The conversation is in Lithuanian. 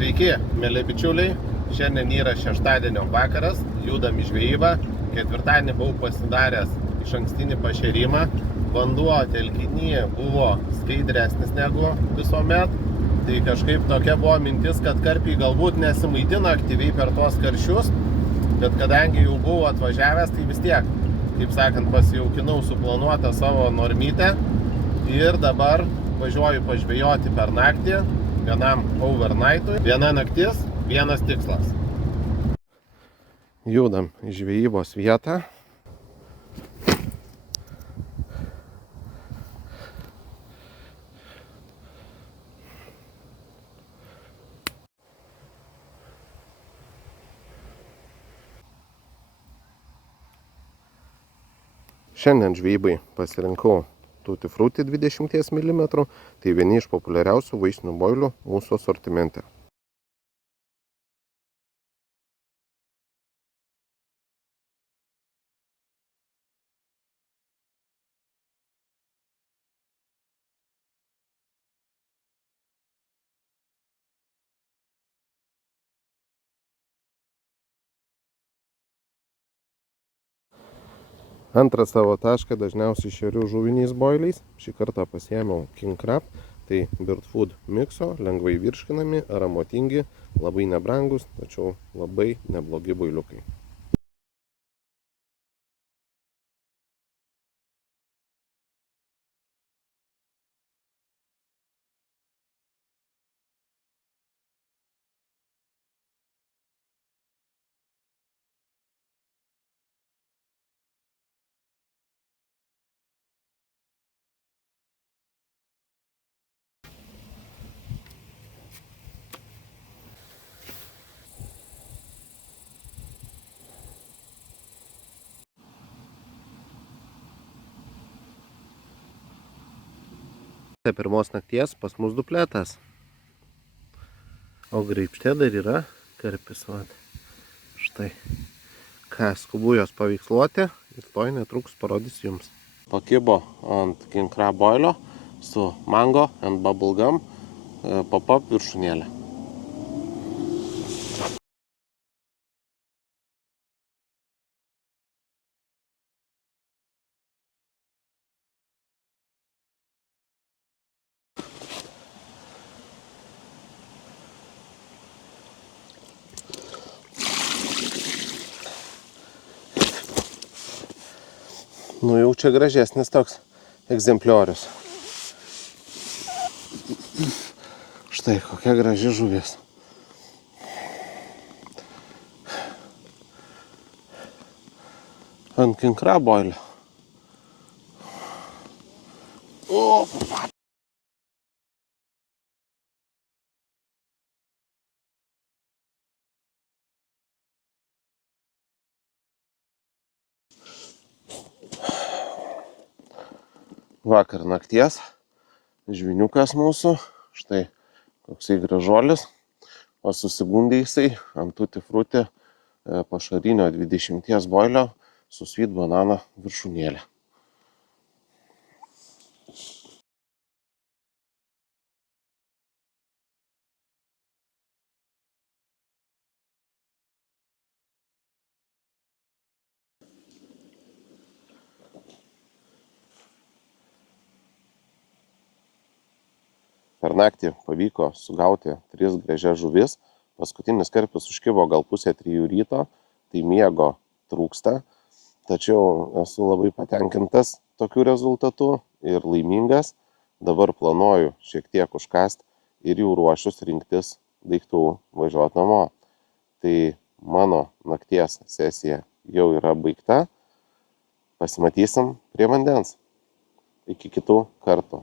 Sveiki, mėly bičiuliai. Šiandien yra šeštadienio vakaras, judam į žvejybą. Ketvirtadienį buvau pasidaręs išankstinį pašėrimą. Vanduo telkinyje buvo skaidresnis negu visuomet. Tai kažkaip tokia buvo mintis, kad karpiai galbūt nesimaitina aktyviai per tuos karščius. Bet kadangi jau buvau atvažiavęs, tai vis tiek, kaip sakant, pasijaukinau suplanuotą savo normytę. Ir dabar važiuoju pažvejoti per naktį. Vienam overnightui. Viena naktis, vienas tikslas. Judam į žvejybos vietą. Šiandien žvejybai pasirinkau Tutti Frutti 20 mm, tai vieni iš populiariausių vaisinių boilių mūsų asortimente. Antrą savo tašką dažniausiai šeriu žuviniais boiliais. Šį kartą pasiėmiau King Crab, tai Bird Food mikso, lengvai virškinami, aromatingi, labai nebrangus, tačiau labai neblogi boiliukai. Pirmos nakties pas mus dupletas. O graibšte dar yra karpis. Štai. Ką, skubu jos paveiksluoti ir toj netruks parodys jums. Pakibo ant King Crab boilio su mango and bubblegum pop-up viršūnėlė. Nu jau čia gražesnis toks egzempliorius. Štai kokia graži žuvis. Ant King Crab boilio. O, papa. Vakar nakties žviniukas mūsų, štai koksai gražuolis, o susigundė jisai ant Tutti Frutti pašarinio 20 boilio su sweet banana viršūnėlė. Per naktį pavyko sugauti 3 gražias žuvis. Paskutinis karpis užkibo gal 2:30 ryto, tai miego trūksta. Tačiau esu labai patenkintas tokiu rezultatu ir laimingas. Dabar planuoju šiek tiek užkast ir jau ruošius rinktis daiktų važiuoti namo. Tai mano nakties sesija jau yra baigta. Pasimatysim prie vandens. Iki kitų kartų.